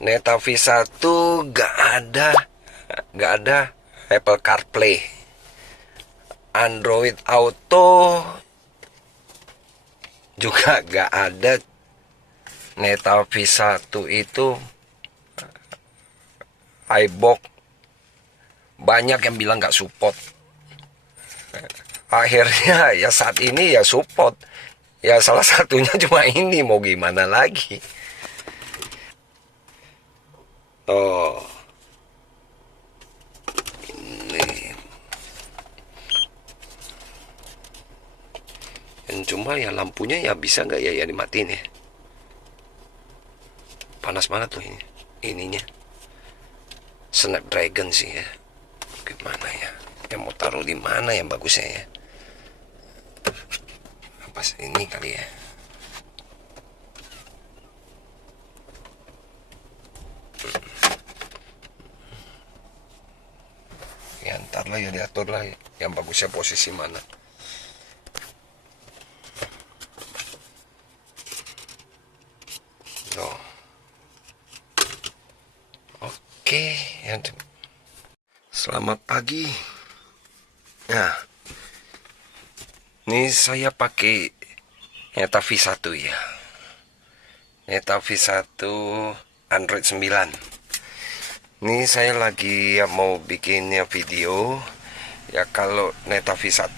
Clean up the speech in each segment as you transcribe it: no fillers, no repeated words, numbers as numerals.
Neta V1 gak ada Apple CarPlay. Android Auto juga gak ada. Neta V1 itu iBox banyak yang bilang gak support. Akhirnya ya saat ini ya support. Ya salah satunya cuma ini, mau gimana lagi. Oh, ini. Yang cuma ya lampunya ya bisa nggak ya dimatiin ya. Panas banget tuh ini. Ininya. Snapdragon sih ya. Gimana ya? Yang mau taruh di mana yang bagusnya ya? Apa ini kali ya? Ya ntar lah ya diatur lah ya. Yang bagusnya posisi mana. Tuh. Oke ya. Selamat pagi. Nah, ini saya pakai Neta V1 ya. Neta V1 Android 9. Ini saya lagi mau bikinnya video. Ya kalau Neta V1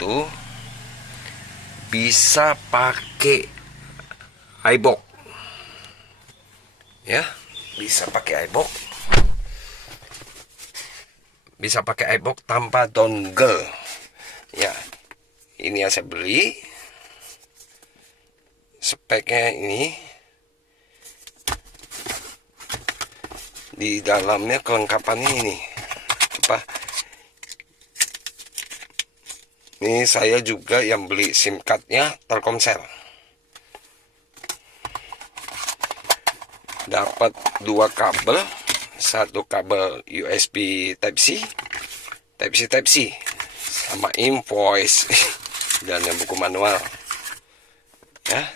bisa pakai iBox. Ya, bisa pakai iBox. Bisa pakai iBox tanpa dongle. Ya, ini yang saya beli. Speknya ini. Di dalamnya kelengkapannya ini. Apa? Ini saya juga yang beli SIM cardnya Telkomsel. Dapat 2 kabel. Satu kabel USB Type-C, Type-C, sama invoice dan yang buku manual. Ya,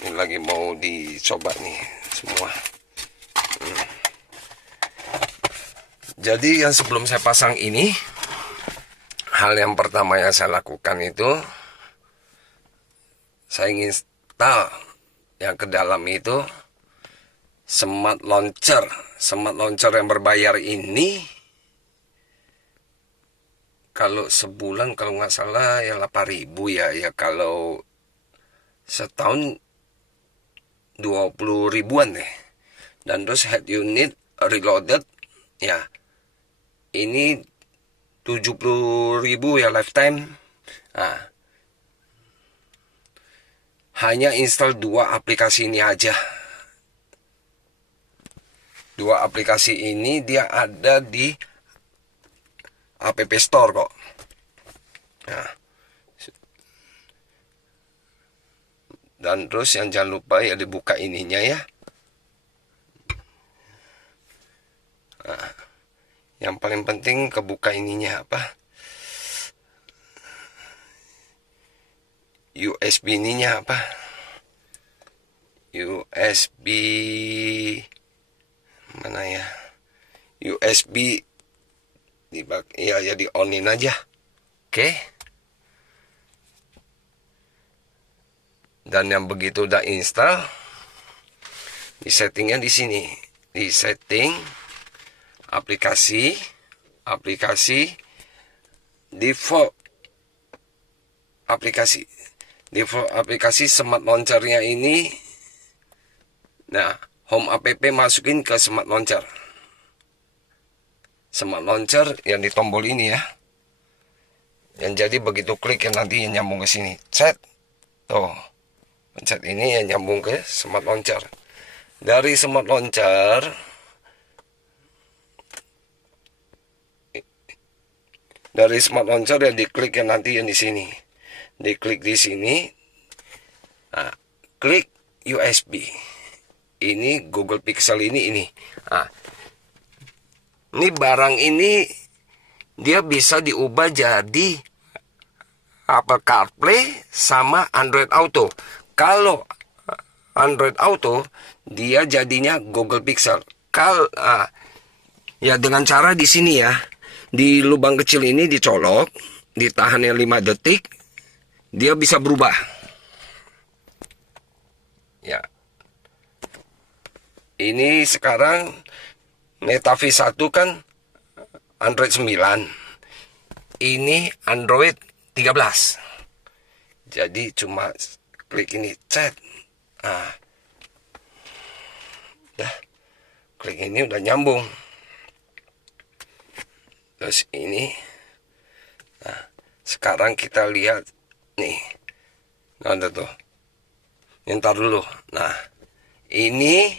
ini lagi mau dicoba nih semua. Jadi yang sebelum saya pasang ini, hal yang pertama yang saya lakukan itu, saya install yang ke dalam itu Smart Launcher. Smart Launcher yang berbayar ini kalau sebulan kalau nggak salah ya 8.000 ya. Ya kalau setahun 20 ribuan deh. Dan terus head unit reloaded ya ini 70.000 ya lifetime. Nah, hanya install 2 aplikasi ini aja. 2 aplikasi ini dia ada di App Store kok. Nah. Dan terus yang jangan lupa ya dibuka ininya ya. Nah, yang paling penting kebuka ininya apa? USB ininya apa? USB mana ya? USB ya di onin aja. Oke. Dan yang begitu udah install, di settingnya di sini, di setting aplikasi default aplikasi Smart Launcher-nya ini. Nah, home app masukin ke Smart Launcher. Smart Launcher yang di tombol ini ya. Yang jadi begitu klik yang nanti yang nyambung ke sini. Set. Tuh. Pencet ini yang nyambung ke Smart Launcher. Dari Smart Launcher yang diklik yang nanti yang di sini. Diklik di sini. Nah, klik USB. Ini Google Pixel ini. Nah, ini barang ini dia bisa diubah jadi Apple CarPlay sama Android Auto. Kalau Android Auto, dia jadinya Google Pixel. Ya dengan cara di sini ya, di lubang kecil ini dicolok, ditahannya 5 detik, dia bisa berubah. Ya. Ini sekarang MetaV 1 kan Android 9. Ini Android 13. Jadi cuma klik ini chat. Dah. Klik ini udah nyambung. Terus ini. Nah, sekarang kita lihat nih. Nah, ada tuh. Ntar dulu. Nah, ini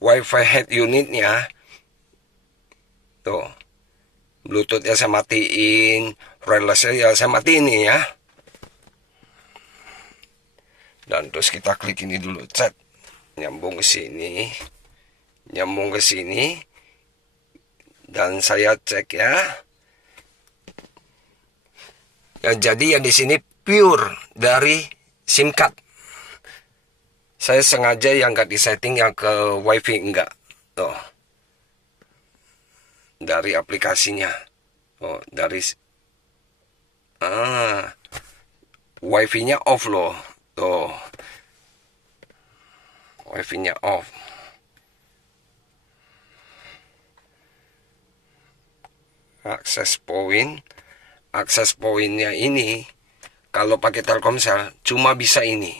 WiFi head unitnya. Tuh. Bluetooth-nya saya matiin, wireless-nya ya saya matiin nih ya. Dan terus kita klik ini dulu, chat. Nyambung ke sini. Nyambung ke sini. Dan saya cek ya. Ya jadi yang di sini pure dari SIM card. Saya sengaja yang nggak disetting yang ke WiFi enggak. Tuh. Dari aplikasinya. Oh, dari WiFi-nya off loh. Tuh. WiFi-nya off. Akses point. Akses pointnya ini kalau pakai Telkomsel cuma bisa ini.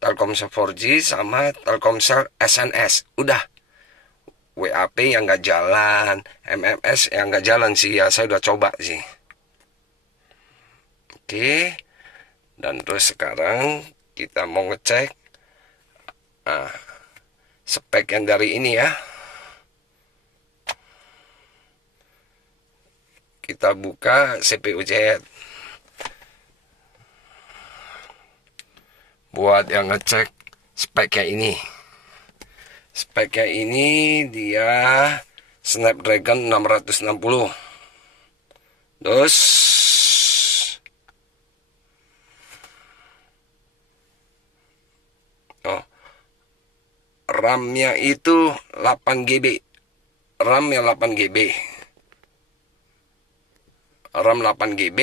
Telkomsel 4G sama Telkomsel SNS. Udah. WAP yang nggak jalan, MMS yang nggak jalan sih ya, saya udah coba sih. Oke, dan terus sekarang kita mau ngecek spek yang dari ini ya. Kita buka CPU Z. Buat yang ngecek speknya ini. Speknya ini dia Snapdragon 660. Terus RAM-nya itu 8 GB. RAM-nya 8 GB. RAM 8 GB.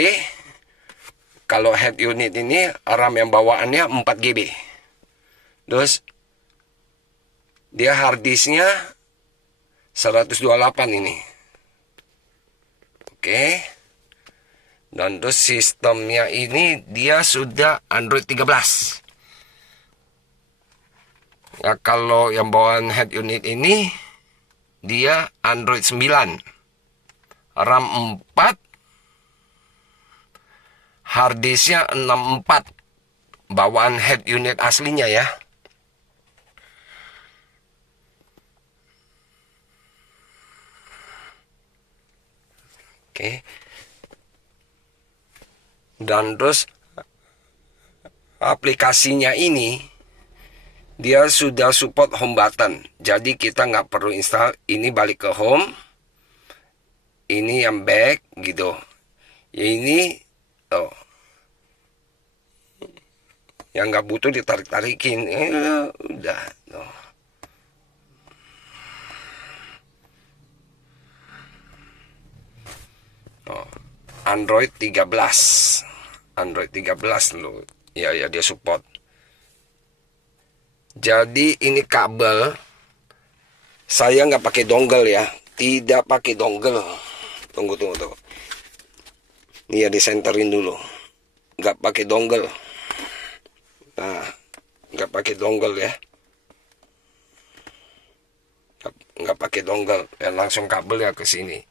Kalau head unit ini RAM yang bawaannya 4 GB. Terus dia hard disknya 128 ini. Oke. Dan terus sistemnya ini dia sudah Android 13. Nah, kalau yang bawaan head unit ini dia Android 9. RAM 4. Hard disknya 64. Bawaan head unit aslinya ya. Oke. Dan terus aplikasinya ini dia sudah support home button. Jadi kita nggak perlu install. Ini balik ke home. Ini yang back gitu. Ini yang nggak butuh ditarik-tarikin. Udah. Android 13. Android 13 loh. Ya dia support. Jadi ini kabel. Saya nggak pakai dongle ya. Tidak pakai dongle. Tunggu. Ini ya disenterin dulu. Nggak pakai dongle. Nah, nggak pakai dongle ya. Nggak pakai dongle. Ya langsung kabel ya ke sini.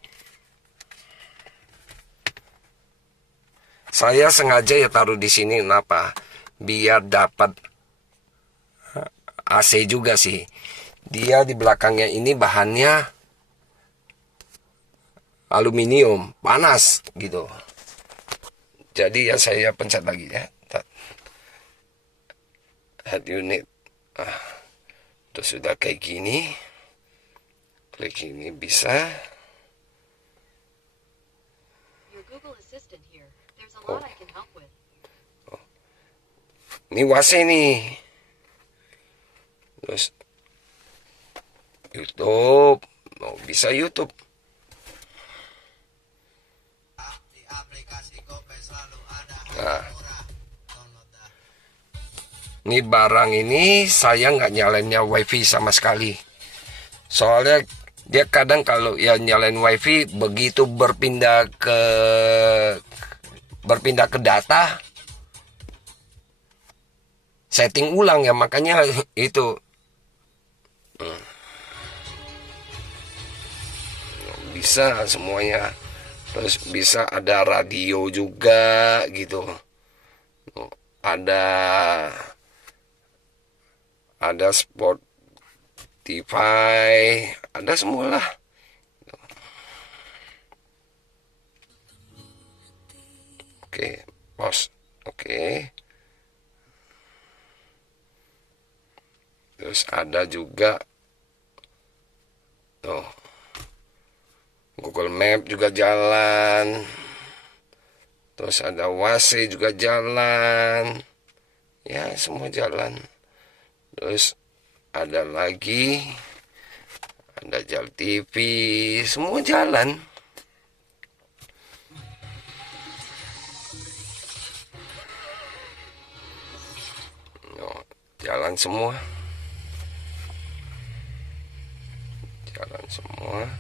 Saya sengaja ya taruh di sini, kenapa? Biar dapat AC juga sih. Dia di belakangnya ini bahannya aluminium, panas gitu. Jadi ya saya pencet lagi ya. Head unit. Terus sudah kayak gini. Klik ini bisa. Ini WASE nih. Terus YouTube, oh, bisa YouTube. Nah, ini barang ini saya nggak nyalainnya WiFi sama sekali. Soalnya dia kadang kalau ya nyalain WiFi begitu berpindah ke data, setting ulang ya, makanya itu bisa semuanya. Terus bisa ada radio juga gitu, ada Spotify, ada semualah. Oke, pause. Oke. Terus ada juga Google Map juga jalan. Terus ada WASE juga jalan. Ya, semua jalan. Terus ada lagi, ada JAL TV, semua jalan. Jalan semua. Jalan semua.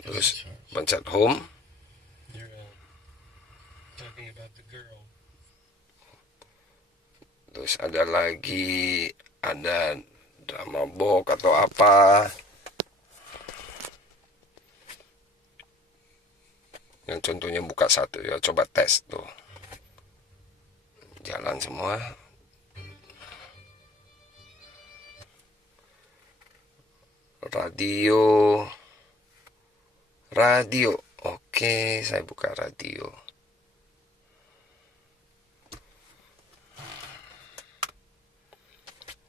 Terus pencet home. Terus ada lagi, ada drama box atau apa. Yang contohnya buka satu ya, coba tes tuh. Jalan semua. Radio. Oke, saya buka radio.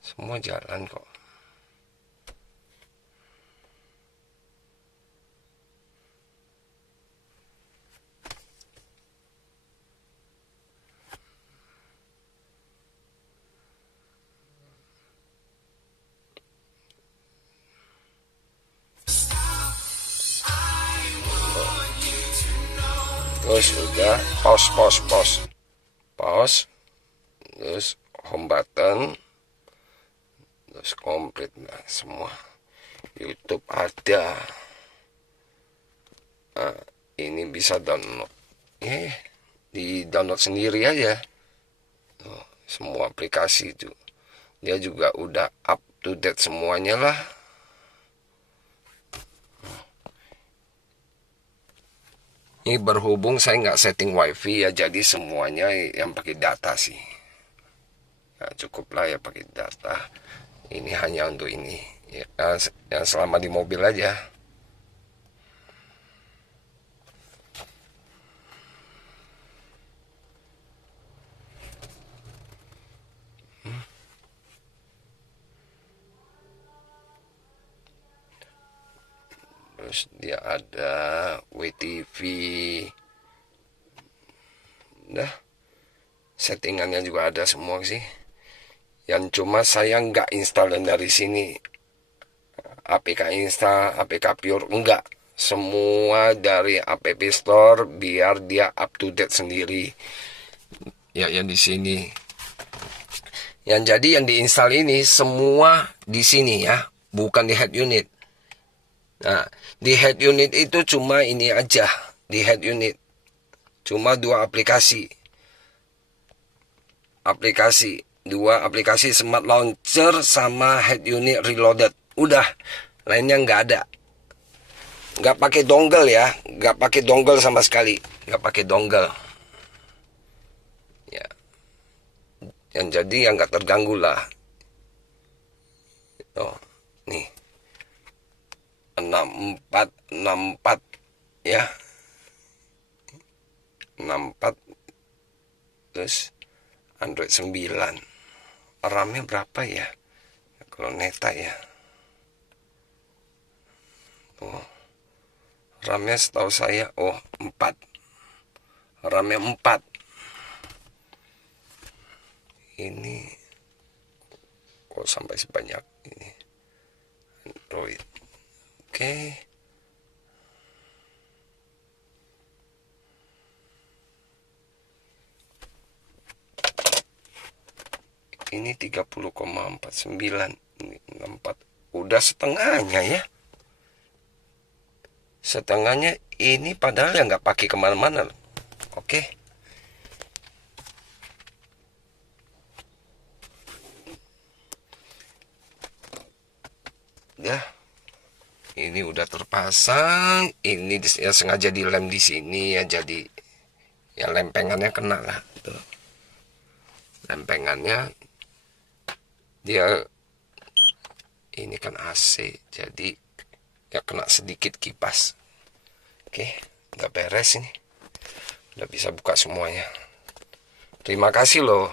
Semua jalan kok. Terus udah pause, terus home button, terus komplit. Nah, semua YouTube ada. Nah, ini bisa download, di download sendiri aja. Semua aplikasi itu dia juga udah up to date semuanya lah. Ini berhubung saya nggak setting WiFi ya, jadi semuanya yang pakai data sih. Ya, cukup lah ya pakai data. Ini hanya untuk ini ya, yang selama di mobil aja. Terus dia ada WTV. Nah, settingannya juga ada semua sih. Yang cuma saya nggak install dari sini. APK install, APK pure enggak. Semua dari App Store biar dia up to date sendiri. Ya, yang di sini. Yang jadi yang diinstal ini semua di sini ya, bukan di head unit. Nah, di head unit itu cuma ini aja. Di head unit cuma dua aplikasi. Dua aplikasi Smart Launcher sama Head Unit Reloaded. Udah, lainnya nggak ada. Nggak pakai dongle ya, nggak pakai dongle sama sekali, nggak pakai dongle. Ya, yang jadi yang nggak terganggu lah. Oh, nih 6464 ya, 64 terus Android 9. RAM-nya berapa ya? Kalau Neta ya. Oh. RAM-nya setahu saya 4. RAM-nya 4. Ini kok sampai sebanyak ini Android. Oke. Ini 30,49. Ini 64. Udah setengahnya ya. Setengahnya ini padahal ya nggak pakai kemana-mana. Oke. Ya. Ini udah terpasang. Ini ya sengaja dilem di sini ya, jadi ya lempengannya kena lah. Tuh. Lempengannya dia ini kan AC, jadi ya kena sedikit kipas. Oke, udah beres ini. Udah bisa buka semuanya. Terima kasih loh